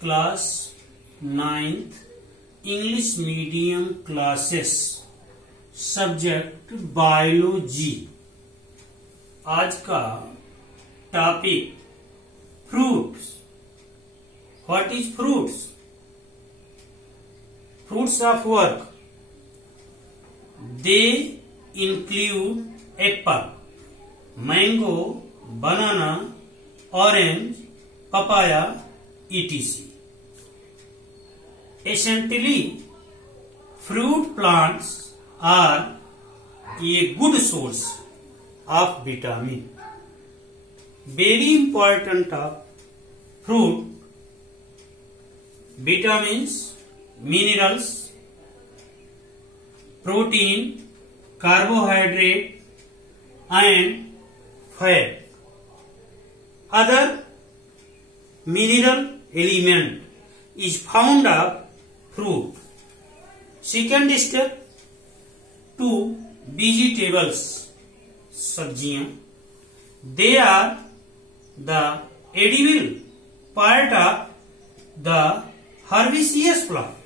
Class 9th English medium classes subject biology. आज का topic fruits. What is fruits? Fruits of work. They include Apple, mango, banana, orange, papaya, etc. Essentially, fruit plants are a good source of vitamin. Very important of fruit: vitamins, minerals, protein, carbohydrate, and fat. Other mineral element is found of fruit. Second step to vegetables, सब्जियां. They are the edible part of the herbaceous plant.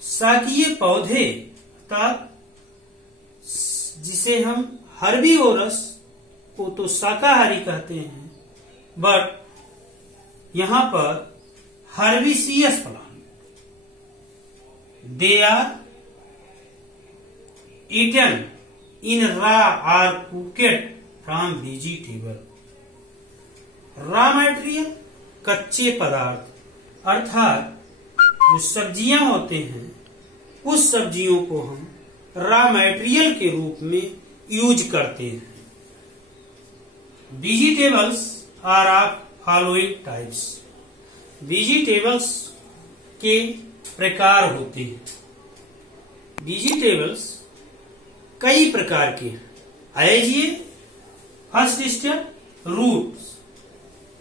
शाकीय पौधे अर्थात जिसे हम herbivorous को तो शाकाहारी कहते हैं, बट यहां पर herbaceous plant, they are eaten in raw और cooked from vegetable. Raw material कच्चे पदार्थ अर्थात जो सब्जियां होते हैं, उस सब्जियों को हम रॉ मटेरियल के रूप में यूज करते हैं। Vegetables are of following types. Vegetables के प्रकार होते हैं। वेजिटेबल्स कई प्रकार के हैं। आइए फर्स्ट स्टेप रूट्स,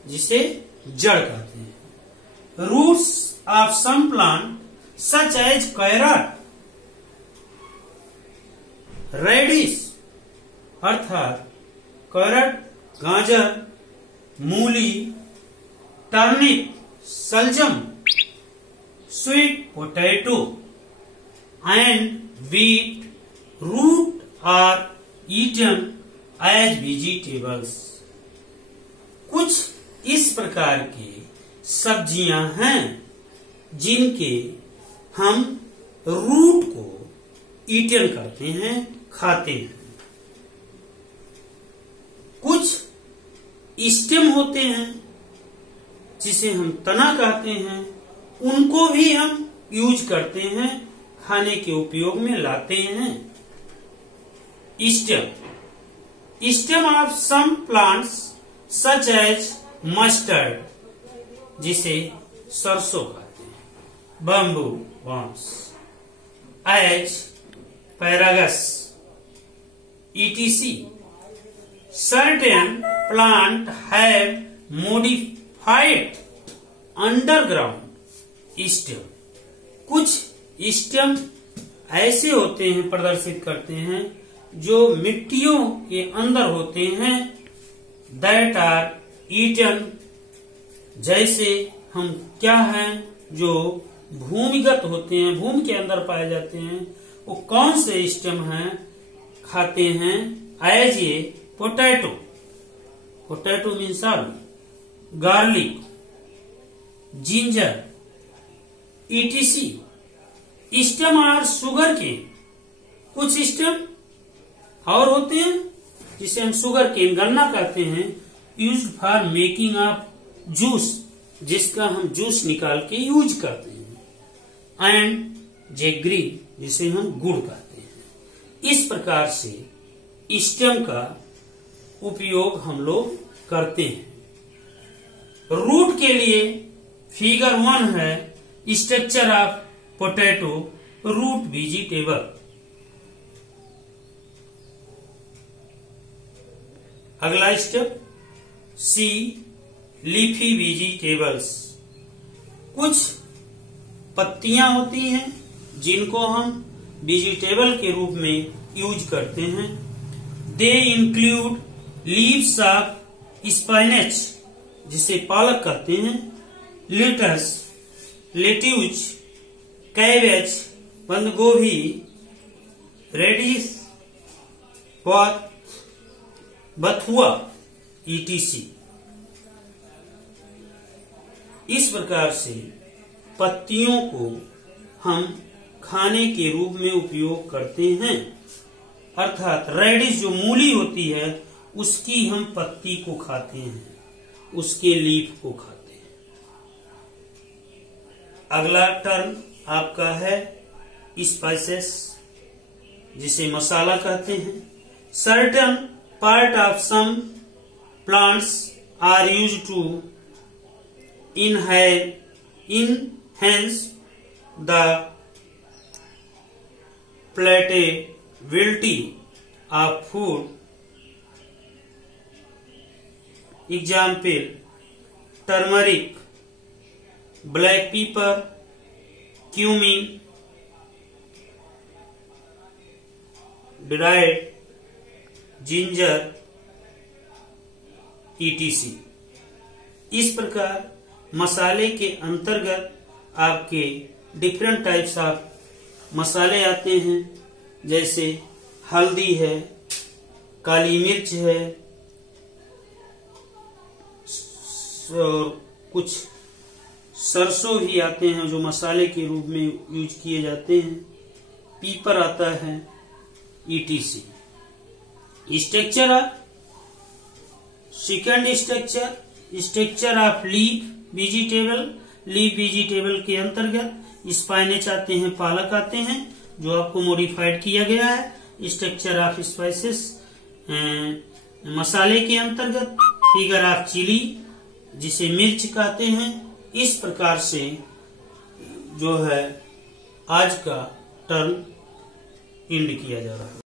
जिसे जड़ कहते हैं। Roots of some plant such as carrot, radish अर्थात कैरट, गाजर, मूली, टर्निप, सलजम, sweet potato and wheat root are eaten as vegetables. कुछ इस प्रकार के सब्जियां हैं जिनके हम रूट को ईटन करते हैं, खाते हैं। कुछ स्टेम होते हैं जिसे हम तना कहते हैं, उनको भी हम यूज करते हैं, खाने के उपयोग में लाते हैं। Stem of some plants such as mustard, जिसे सरसों कहते हैं, बम्बू बांस, asparagus, etc. Certain plant have modified underground stem. कुछ स्टेम ऐसे होते हैं, प्रदर्शित करते हैं, जो मिट्टियों के अंदर होते हैं, that are eaten. जैसे हम क्या हैं जो भूमिगत होते हैं, भूमि के अंदर पाए जाते हैं, वो कौन से स्टेम हैं, खाते हैं। As a potato, potato means आलू, garlic, ginger, etc. Stem are sugar के। कुछ स्टेम और होते हैं जिसे हम शुगर केन, गन्ना कहते हैं, use for making of juice, जिसका हम जूस निकाल के यूज करते हैं, एंड जेगरी, जिसे हम गुड़ कहते हैं। इस प्रकार से स्टेम का उपयोग हम लोग करते हैं। रूट के लिए फिगर 1 है structure of potato root vegetable. अगला स्टेप सी लीफी वेजिटेबल्स। कुछ पत्तियां होती हैं जिनको हम वेजिटेबल के रूप में यूज करते हैं। दे इंक्लूड लीव्स ऑफ स्पाइनेच, जिसे पालक कहते हैं, लेटस, लेट्यूज, कैबेज, बंद गोभी, रेडिश, बथुआ, etc। इस प्रकार से पत्तियों को हम खाने के रूप में उपयोग करते हैं, अर्थात रेडिश जो मूली होती है उसकी हम पत्ती को खाते हैं, उसके लीफ को खाते हैं। अगला टर्म आपका है स्पाइसेस, जिसे मसाला कहते हैं। Certain part of some plants are used to enhance the palatability of food. Example: turmeric, black pepper, cumin, dried ginger, etc। इस प्रकार मसाले के अंतर्गत आपके डिफरेंट टाइप्स ऑफ मसाले आते हैं, जैसे हल्दी है, काली मिर्च है, और कुछ सरसों भी आते हैं जो मसाले के रूप में यूज किए जाते हैं, पीपर आता है, etc। Structure of second structure of leaf vegetable. Leaf vegetable के अंतर्गत स्पाइनेच आते हैं, पालक आते हैं, जो आपको मॉडिफाइड किया गया है। स्ट्रक्चर ऑफ स्पाइसेस मसाले के अंतर्गत फिगर ऑफ चिली, जिसे मिर्च कहते हैं। इस प्रकार से जो है आज का टर्म एंड किया जा रहा है।